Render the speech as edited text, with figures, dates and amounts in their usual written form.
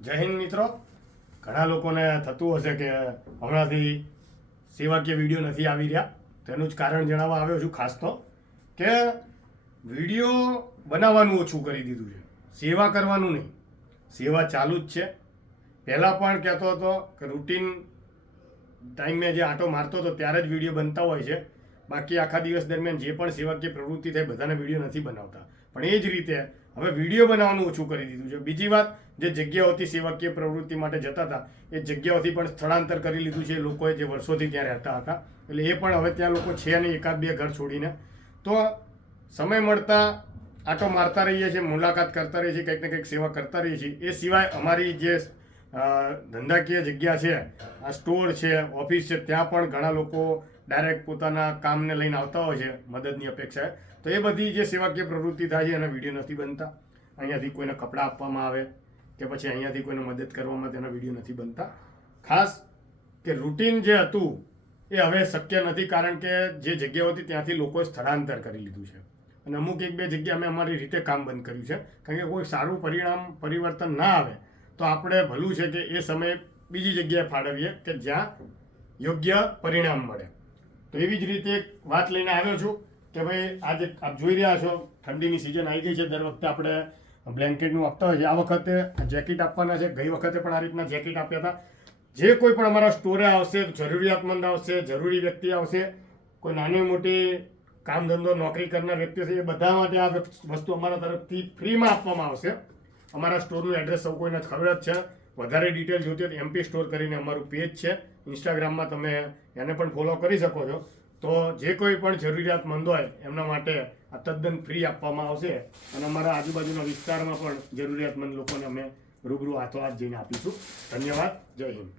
જય હિન્દ મિત્રો. ઘણા લોકોને થતું હશે કે હમણાંથી સેવાકીય વિડીયો નથી આવી રહ્યા. તેનું જ કારણ જણાવવા આવ્યો છું ખાસ તો કે વિડીયો બનાવવાનું ઓછું કરી દીધું છે, સેવા કરવાનું નહીં. સેવા ચાલુ જ છે. પહેલાં પણ કહેતો હતો કે રૂટીન ટાઈમે જે આંટો મારતો હતો ત્યારે જ વિડીયો બનતા હોય છે. બાકી આખા દિવસ દરમિયાન જે પણ સેવાકીય પ્રવૃત્તિ થાય બધાને વિડીયો નથી બનાવતા. પણ એ જ રીતે હવે વિડીયો બનાવવાનું ઓછું કરી દીધું છે. બીજી વાત, જે જગ્યાઓથી સેવાકીય પ્રવૃત્તિ માટે જતા હતા એ જગ્યાઓથી પણ સ્થળાંતર કરી લીધું છે લોકોએ, જે વર્ષોથી ત્યાં રહેતા હતા. એટલે એ પણ હવે ત્યાં લોકો છે નહીં, એકાદ બે ઘર છોડીને. તો સમય મળતા આંટો મારતા રહીએ છીએ, મુલાકાત કરતા રહીએ છીએ, કંઈક ને કંઈક સેવા કરતા રહીએ છીએ. એ સિવાય અમારી જે ધંધાકીય જગ્યા છે, આ સ્ટોર છે, ઓફિસ છે, ત્યાં પણ ઘણા લોકો ડાયરેક્ટ પોતાના કામને લઈને આવતા હોય છે મદદની અપેક્ષાએ. તો એ બધી જે સેવાકીય પ્રવૃત્તિ થાય છે એના વિડીયો નથી બનતા. અહીંયાથી કોઈને કપડાં આપવામાં આવે કે પછી અહીંયાથી કોઈને મદદ કરવામાં તેના વિડીયો નથી બનતા. ખાસ કે રૂટીન જે હતું એ હવે શક્ય નથી, કારણ કે જે જગ્યાઓ હતી ત્યાંથી લોકોએ સ્થળાંતર કરી લીધું છે. અને અમુક એક બે જગ્યા અમે અમારી રીતે કામ બંધ કર્યું છે, કારણ કે કોઈ સારું પરિવર્તન ના આવે તો આપણે ભલું છે કે એ સમયે બીજી જગ્યાએ ફાળવીએ કે જ્યાં યોગ્ય પરિણામ મળે. તો એવી જ રીતે એક વાત લઈને આવ્યો છું કે ભાઈ આજે આપ જોઈ રહ્યા છો ઠંડીની સિઝન આવી ગઈ છે. દર વખતે આપણે બ્લેન્કેટનું આપતા હોય છે. આ વખતે જેકેટ આપવાના છે. ગઈ વખતે પણ આ રીતના જેકેટ આપ્યા હતા. જે કોઈ પણ અમારા સ્ટોરે આવશે, જરૂરિયાતમંદ આવશે, જરૂરી વ્યક્તિ આવશે, કોઈ નાની મોટી કામ ધંધો નોકરી કરનાર વ્યક્તિ હશે, એ બધા માટે આ વસ્તુ અમારા તરફથી ફ્રીમાં આપવામાં આવશે. અમારા સ્ટોરનું એડ્રેસ સૌ કોઈને ખબર જ છે. વધારે ડિટેલ જોતી હોય તો MP સ્ટોર કરીને અમારું પેજ છે ઇન્સ્ટાગ્રામમાં, તમે એને પણ ફોલો કરી શકો છો. તો જે કોઈ પણ જરૂરિયાતમંદ હોય એમના માટે આ તદ્દન ફ્રી આપવામાં આવશે. અને અમારા આજુબાજુના વિસ્તારમાં પણ જરૂરિયાતમંદ લોકોને અમે રૂબરૂ હાથો હાથ જઈને આપીશું. ધન્યવાદ. જય હિન્દ.